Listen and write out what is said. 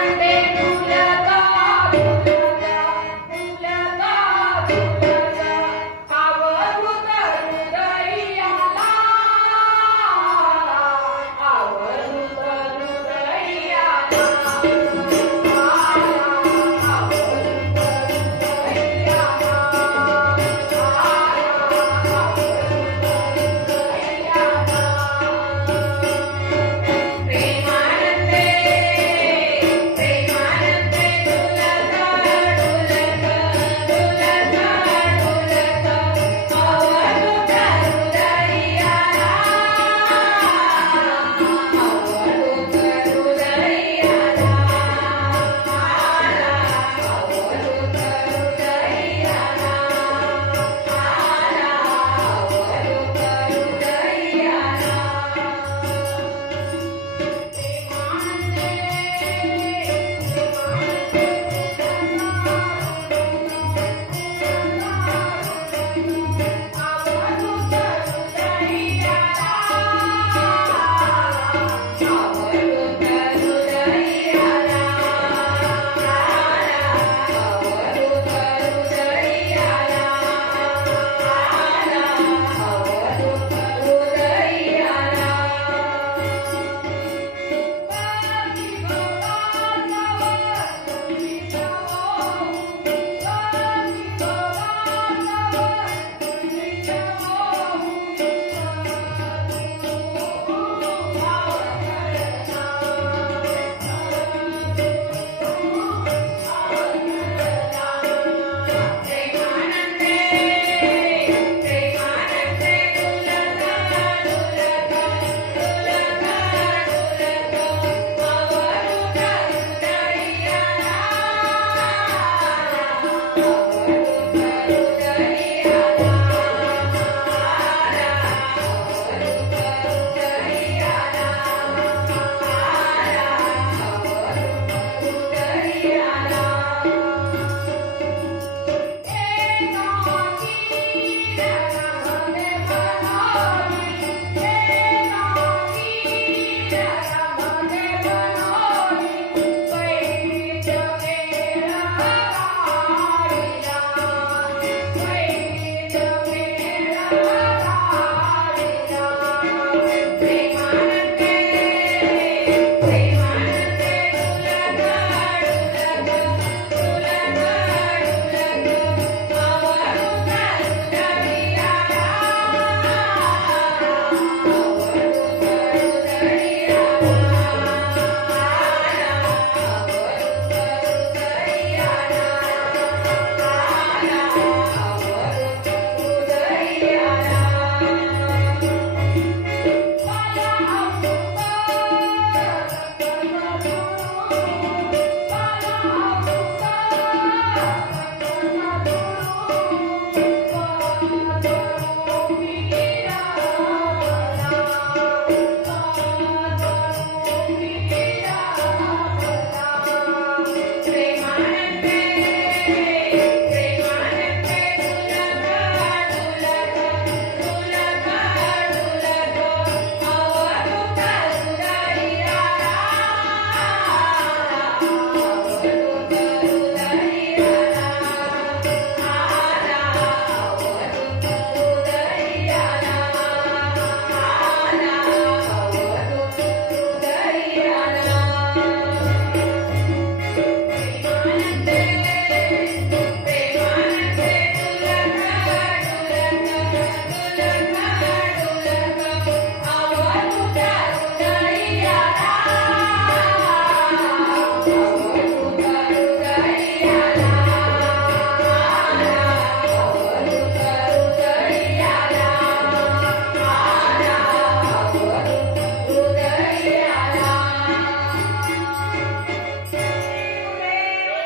and